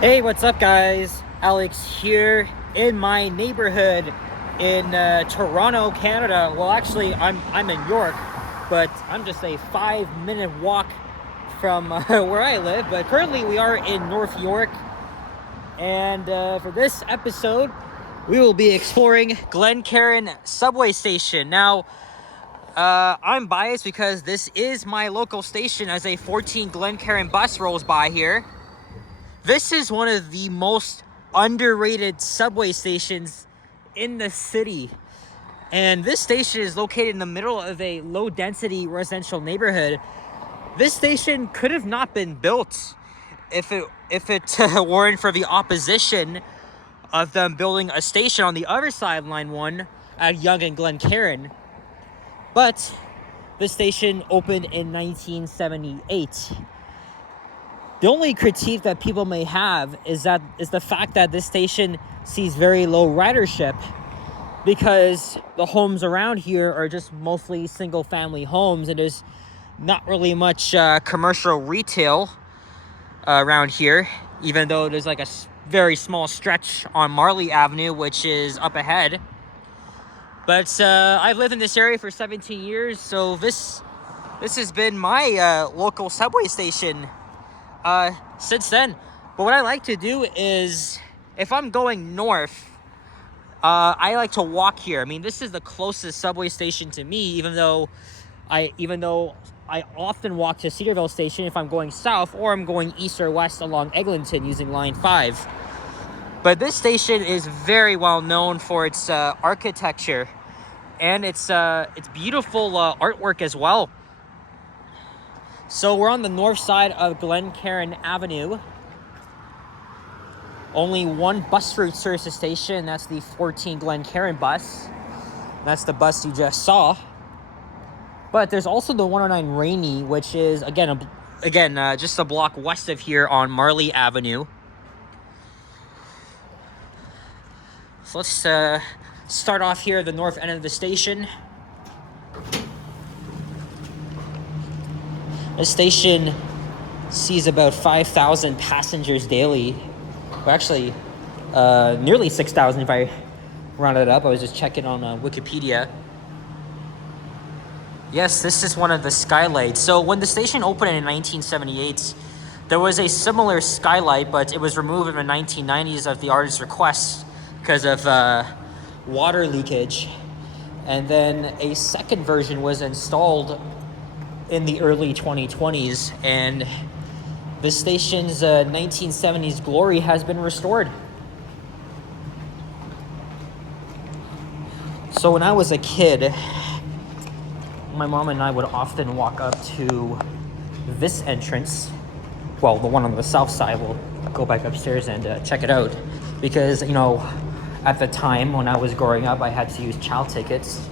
Hey, what's up, guys? Alex here in my neighborhood in Toronto, Canada. Well, actually, I'm in York, but I'm just a 5-minute walk from where I live. But currently, we are in North York, and for this episode, we will be exploring Glencairn subway station. Now, I'm biased because this is my local station as a 14 Glencairn bus rolls by here. This is one of the most underrated subway stations in the city. And this station is located in the middle of a low-density residential neighborhood. This station could have not been built if it weren't for the opposition of them building a station on the other side, Line 1, at Yonge and Glencairn. But the station opened in 1978. The only critique that people may have is the fact that this station sees very low ridership because the homes around here are just mostly single-family homes, and there's not really much commercial retail around here, even though there's like a very small stretch on Marley Avenue, which is up ahead. But I've lived in this area for 17 years, so this has been my local subway station since then. But what I like to do is, if I'm going north, I like to walk here. I mean, this is the closest subway station to me, even though I often walk to Cedarville Station if I'm going south, or I'm going east or west along Eglinton using Line 5. But this station is very well known for its architecture and its beautiful artwork as well. So we're on the north side of Glencairn Avenue. Only one bus route serves the station, that's the 14 Glencairn bus. That's the bus you just saw. But there's also the 109 Rainy, which is, again, just a block west of here on Marley Avenue. So let's start off here at the north end of the station. The station sees about 5,000 passengers daily. Well, actually, nearly 6,000 if I rounded it up. I was just checking on Wikipedia. Yes, this is one of the skylights. So when the station opened in 1978, there was a similar skylight, but it was removed in the 1990s at the artist's request because of water leakage. And then a second version was installed in the early 2020s, and the station's 1970s glory has been restored. So when I was a kid, my mom and I would often walk up to this entrance, well, the one on the south side. We'll go back upstairs and check it out, because, you know, at the time when I was growing up, I had to use child tickets,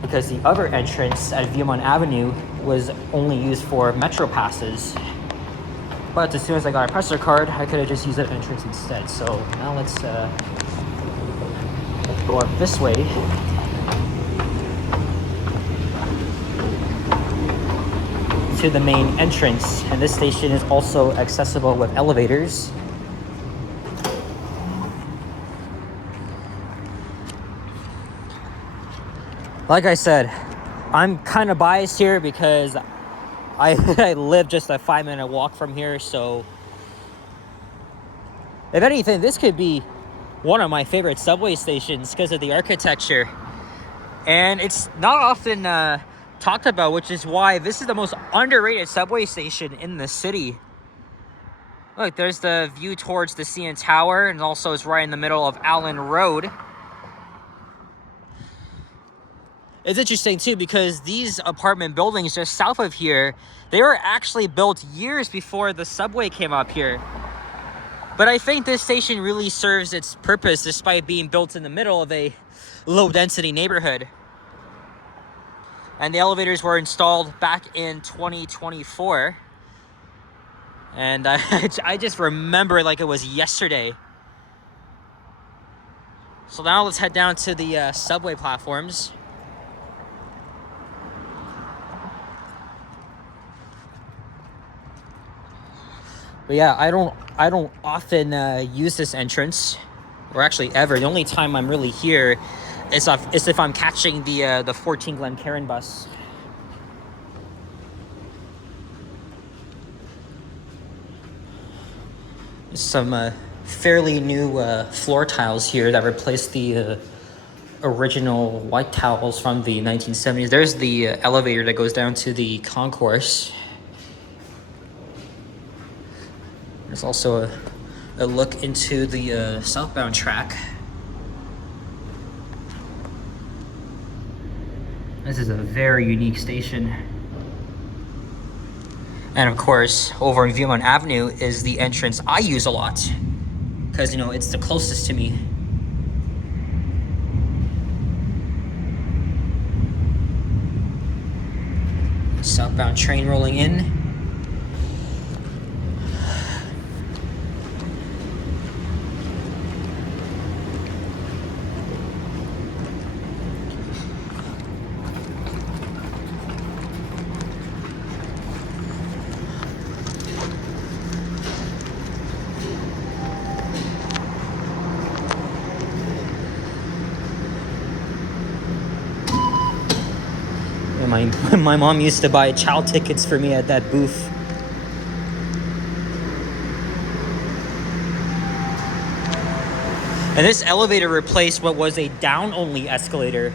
because the other entrance at Viewmont Avenue was only used for Metro passes. But as soon as I got a presser card, I could have just used that entrance instead. So now let's go up this way. To the main entrance. And this station is also accessible with elevators. Like I said, I'm kind of biased here because I live just a 5-minute walk from here, so if anything, this could be one of my favorite subway stations because of the architecture. And it's not often talked about, which is why this is the most underrated subway station in the city. Look, there's the view towards the CN Tower, and also it's right in the middle of Allen Road. It's interesting, too, because these apartment buildings just south of here, they were actually built years before the subway came up here. But I think this station really serves its purpose despite being built in the middle of a low-density neighborhood. And the elevators were installed back in 2024. And I just remember it like it was yesterday. So now let's head down to the subway platforms. But yeah, I don't I don't often use this entrance, or actually ever. The only time I'm really here is if I'm catching the 14 Glencairn bus. Some fairly new floor tiles here that replaced the original white tiles from the 1970s. There's the elevator that goes down to the concourse. There's also a look into the southbound track. This is a very unique station. And of course, over in Viewmont Avenue is the entrance I use a lot, because, you know, it's the closest to me. Southbound train rolling in. My mom used to buy child tickets for me at that booth. And this elevator replaced what was a down-only escalator.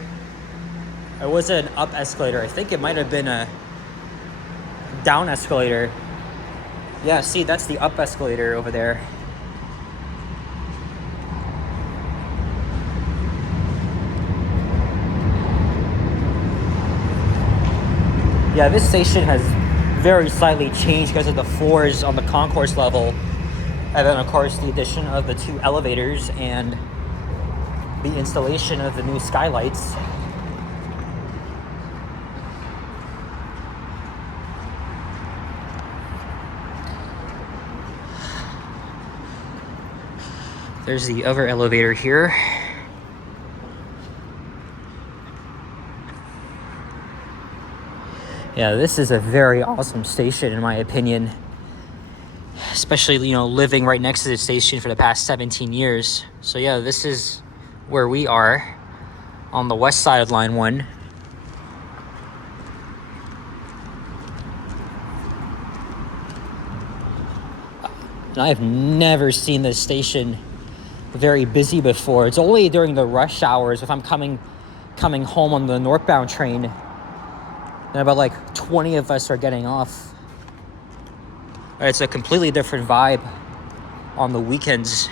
It wasn't an up escalator. I think it might have been a down escalator. Yeah, see, that's the up escalator over there. Yeah, this station has very slightly changed because of the floors on the concourse level. And then, of course, the addition of the 2 elevators and the installation of the new skylights. There's the other elevator here. Yeah, this is a very awesome station in my opinion. Especially, you know, living right next to the station for the past 17 years. So yeah, this is where we are on the west side of Line 1. And I've never seen this station very busy before. It's only during the rush hours if I'm coming home on the northbound train. And about like 20 of us are getting off. It's a completely different vibe on the weekends.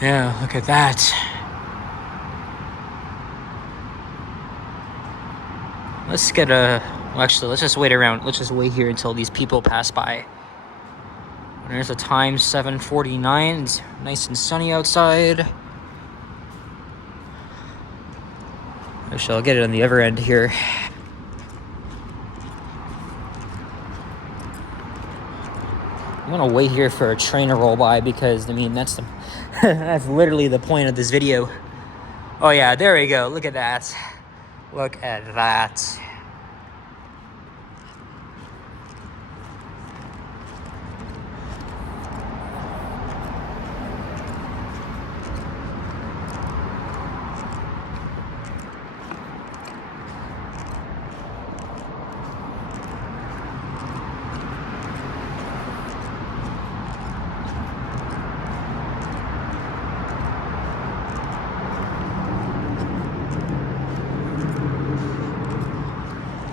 Yeah, look at that. Let's get actually, let's just wait around. Let's just wait here until these people pass by. There's the time, 7:49. It's nice and sunny outside. Actually, I'll get it on the other end here. I'm gonna wait here for a train to roll by because, I mean, that's that's literally the point of this video. Oh yeah, there we go. Look at that. Look at that.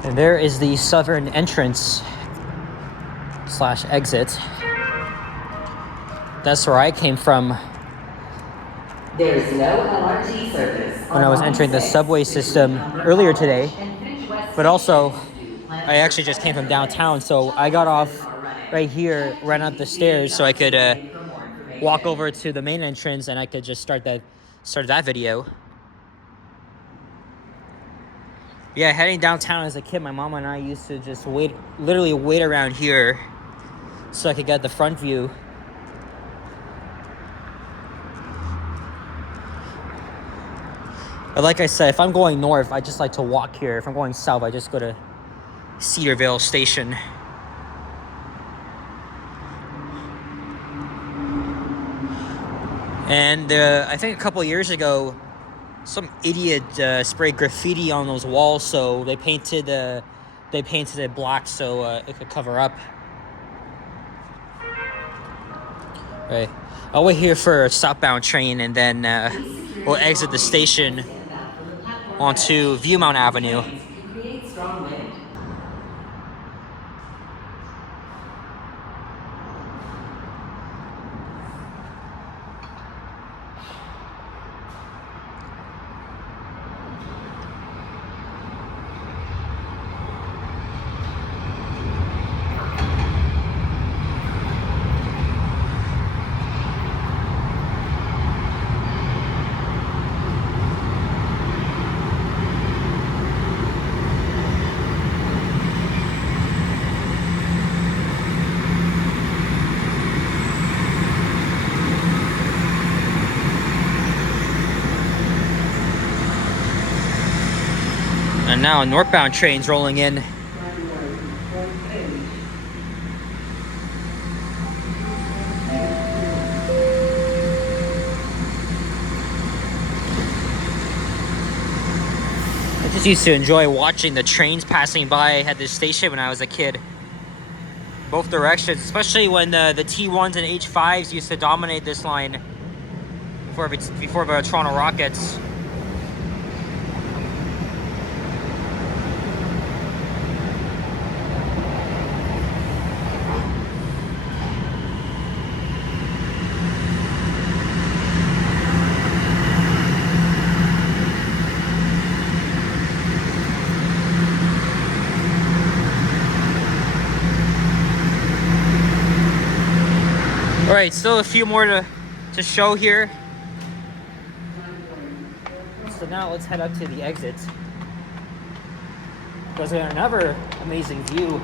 And there is the southern entrance / exit. That's where I came from. There is no LRT service when I was entering the subway system earlier today. But also, I actually just came from downtown, so I got off right here, ran up the stairs so I could walk over to the main entrance and I could just start that video. Yeah, heading downtown as a kid, my mom and I used to just literally wait around here so I could get the front view. But like I said, if I'm going north, I just like to walk here. If I'm going south, I just go to Cedarville Station. And I think a couple years ago, some idiot sprayed graffiti on those walls, so they painted it black so it could cover up. Right. I'll wait here for a southbound train, and then we'll exit the station onto Viewmount Avenue. And now a northbound train's rolling in. I just used to enjoy watching the trains passing by at this station when I was a kid. Both directions, especially when the T1s and H5s used to dominate this line before the Toronto Rockets. All right, still a few more to show here. So now let's head up to the exit. Because we have another amazing view.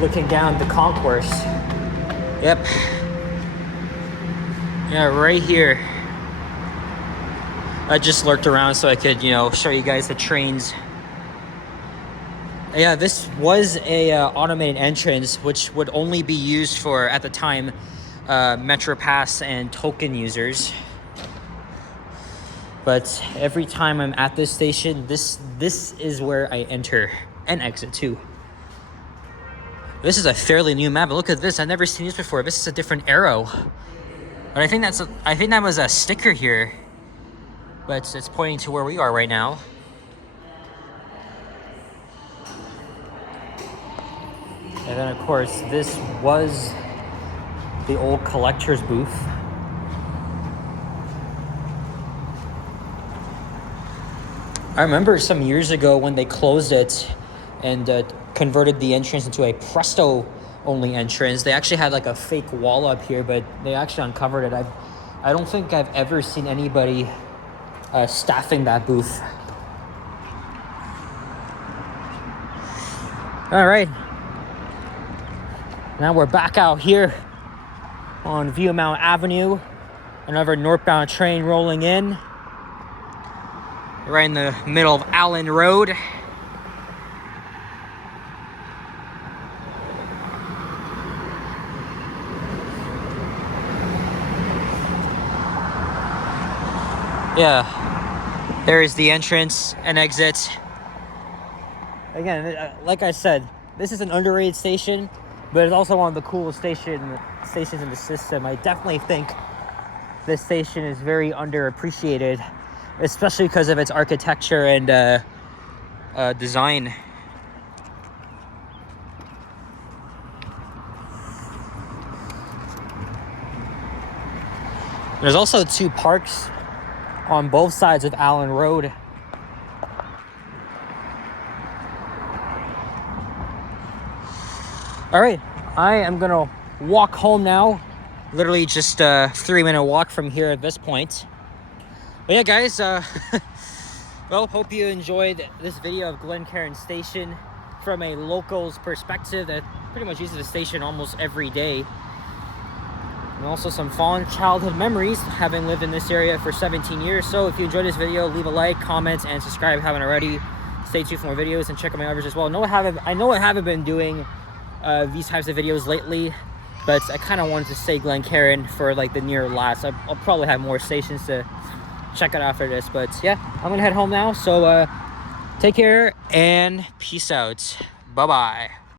Looking down the concourse. Yep. Yeah, right here. I just lurked around so I could, show you guys the trains. Yeah, this was a automated entrance, which would only be used for, at the time, MetroPass and token users. But every time I'm at this station, this is where I enter and exit too. This is a fairly new map. Look at this. I've never seen this before. This is a different arrow. But I think that was a sticker here. But it's pointing to where we are right now. And then, of course, this was the old collector's booth. I remember some years ago when they closed it and converted the entrance into a Presto-only entrance. They actually had like a fake wall up here, but they actually uncovered it. I don't think I've ever seen anybody staffing that booth. All right. Now we're back out here on Viewmount Avenue. Another northbound train rolling in. Right in the middle of Allen Road. Yeah, there is the entrance and exit. Again, like I said, this is an underrated station, but it's also one of the coolest stations in the system. I definitely think this station is very underappreciated, especially because of its architecture and design. There's also two parks on both sides of Allen Road. All right, I am gonna walk home now. Literally just a 3-minute walk from here at this point. But yeah, guys, well, hope you enjoyed this video of Glencairn Station from a local's perspective that pretty much uses the station almost every day. and also some fond childhood memories having lived in this area for 17 years. So if you enjoyed this video, leave a like, comment, and subscribe if you haven't already. Stay tuned for more videos and check out my others as well. I know I haven't been doing these types of videos lately, but I kind of wanted to say Glencairn for like the near last. I'll probably have more stations to check out after this, but yeah, I'm gonna head home now. So take care and peace out. Bye bye.